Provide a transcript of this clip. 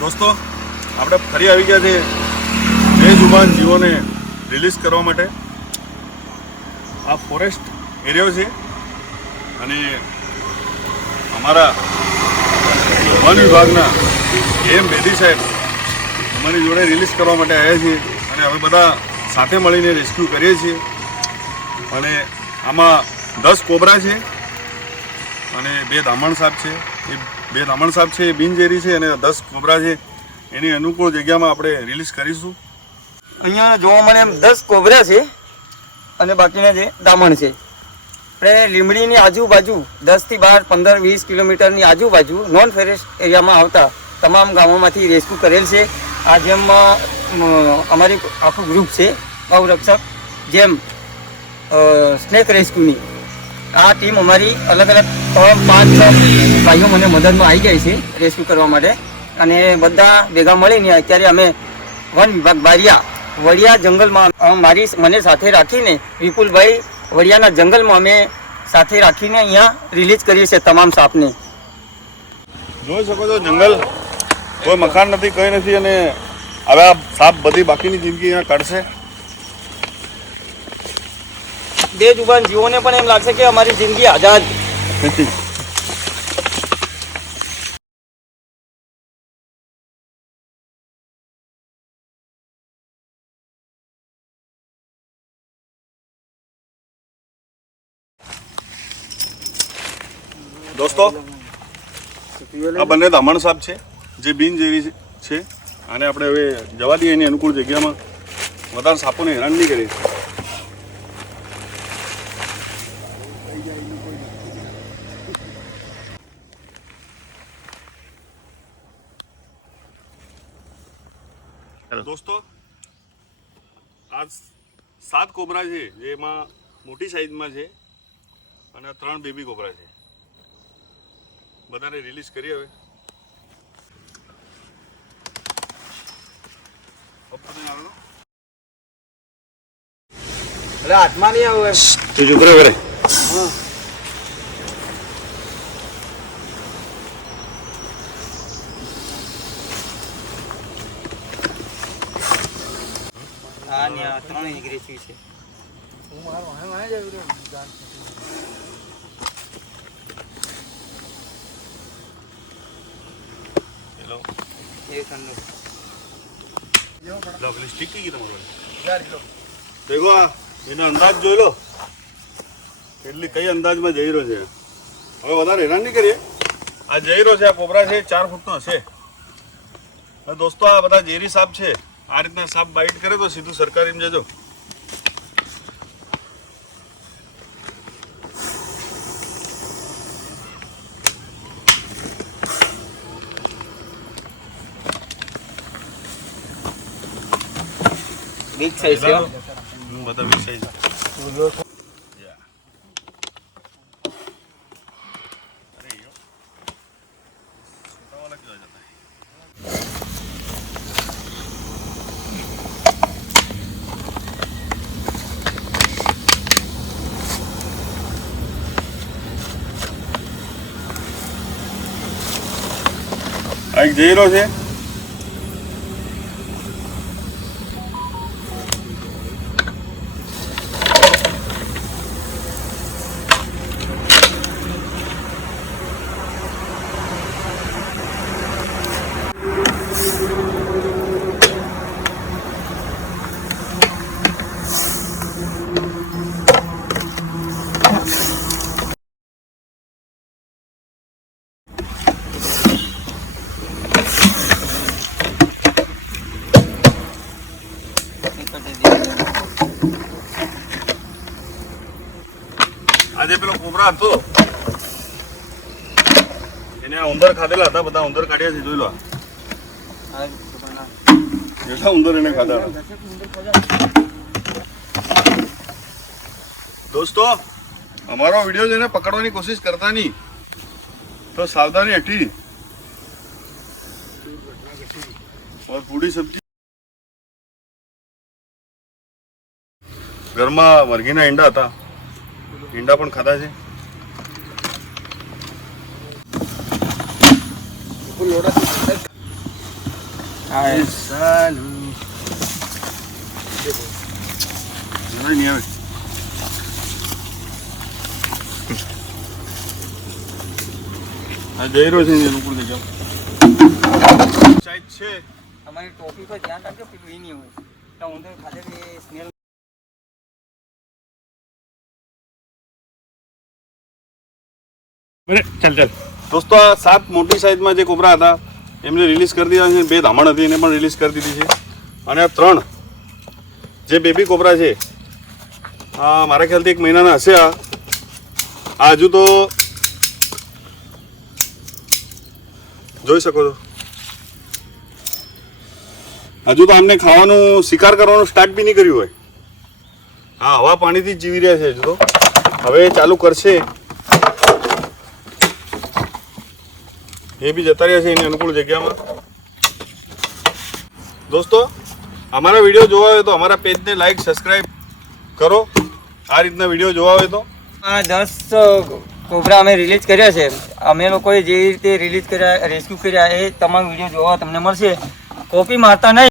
दोस्तों આપણે ફરી આવી ગયા છે બેઝુબાન જીવોને રિલીઝ કરવા માટે। આ ફોરેસ્ટ એરિયો છે અને અમારા વન વિભાગના એમ બેદી સાહેબ અમારી જોડે રિલીઝ કરવા માટે આવ્યા છે અને અમે બધા સાથે મળીને રેસ્ક્યુ કરીએ છીએ। અને આમાં 10 કોબરા છે અને 2 ધામણ સાપ છે। એ 2 ધામણ સાપ છે એ બિનઝેરી છે અને 10 કોબરા છે એની અનુકૂળ જગ્યામાં આપણે રિલીઝ કરીશું। અહીંયા જોવા મળે એમ 10 કોબરા છે અને બાકીના જે દામણ છે। આપણે લીંબડીની આજુબાજુ 10 થી 12, 15, 20 કિલોમીટરની આજુબાજુ નોન ફોરેસ્ટ એરિયામાં આવતા તમામ ગામોમાંથી રેસ્ક્યુ કરેલ છે। આ જેમ અમારી આખું ગ્રુપ છે ગૌરક્ષક જેમ સ્નેક રેસ્ક્યુની આ ટીમ અમારી અલગ અલગ 3-5 ભાઈઓ મને મદદમાં આવી જાય છે રેસ્ક્યુ કરવા માટે। અને બધા ભેગા મળીને અત્યારે અમે વન વિભાગ બારિયા વડિયા જંગલમાં મને સાથે રાખીને વિપુલભાઈ વડિયાના જંગલમાં અમે સાથે રાખીને અહીંયા રિલીઝ કરીએ છીએ તમામ સાપને। જોઈ શકો છો જંગલ કોઈ મકાન નથી કંઈ નથી અને હવે આ સાપ બધી બાકીની જિંદગી અહીંયા કાઢશે। બેજુબાન જીવોને પણ એમ લાગશે કે અમારી જિંદગી આઝાદ નથી। દોસ્તો આ બંને ધામણ સાપ છે જે બિનઝેરી છે આને આપણે હવે જવા દઈએ એની અનુકૂળ જગ્યામાં વધારે સાપોને હેરાન નહીં કરીએ। દોસ્તો આ 7 કોબરા છે જેમાં મોટી સાઈઝમાં છે અને 3 બેબી કોબરા છે। બધાને રિલીઝ કરી હવે હાથમાં નહીં આવે તું ચૂપ રહે કરે। હા ને 3 એગ્રેસિવ છે। હેલો એ કન્નો લો પેલી સ્ટીક કઈ તમારો દેખો આ એનો અંદાજ જોઈ લો કેટલી કઈ અંદાજમાં જઈ રહ્યો છે। હવે વધારે હેરાન નહીં કરીએ। આ જઈ રહ્યો છે આ કોબરા છે 4 ફૂટનો હશે। દોસ્તો આ બધા ઝેરી સાપ છે। આ રીતના સાપ બાઇટ કરે તો સીધું સરકારીમાં જજો। બિગ સાઈઝ છે બધા બિગ સાઈઝ। આ એક જઈ રહ્યો છે આજે પેલો કોબરા હતો એને ઉંદર ખાધેલા હતા બધા ઉંદર કાઢ્યા છે જોઈ લો કેટલા ઉંદર એને ખાધા। દોસ્તો અમારો વિડીયો જોઈને પકડવાની કોશિશ કરતા નહીં તો સાવધાની હટી और पूरी सब्जी ઘરમાં મરઘીના ઈંડા હતા ઈંડા પણ ખાધા છે। નહીં આવે. આ જઈ રહ્યો છે એનું પૂરું થઈ સાઈઝ છે. અમારી ટોપી પર ધ્યાન રાખજો પેલું એ નહીં હોય તો ઊંધો ખાતે સ્મેલ. ચાલ દોસ્તો, આ 7 મોટી સાઈઝમાં જે કોબરા હતા એમને રિલીઝ કરી દીધા છે. 2 ધામણ હતી એને પણ રિલીઝ કરી દીધી છે. અને આ 3 જે બેબી કોબરા છે આ મારા ખ્યાલથી 1 મહિનાના હશે. આ હજુ તો જોઈ શકો છો, હજુ તો આમને ખાવાનું શિકાર કરવાનું સ્ટાર્ટ બી નહીં કર્યું હોય. હા, હવા પાણીથી જ જીવી રહ્યા છે હજુ તો. હવે ચાલુ કરશે એ બી જતા રહ્યા છે એની અનુકૂળ જગ્યામાં. દોસ્તો, અમારા વિડીયો જોવા હોય તો અમારા પેજને લાઈક સબસ્ક્રાઈબ કરો. આ રીતના વિડીયો જોવા હોય તો. આ 10 કોબરા અમે રિલીઝ કર્યા છે. અમે લોકોએ જે રીતે રિલીઝ કર્યા, રેસ્ક્યુ કર્યા એ તમામ વિડીયો જોવા તમને મળશે. કોપી મારતા નહીં.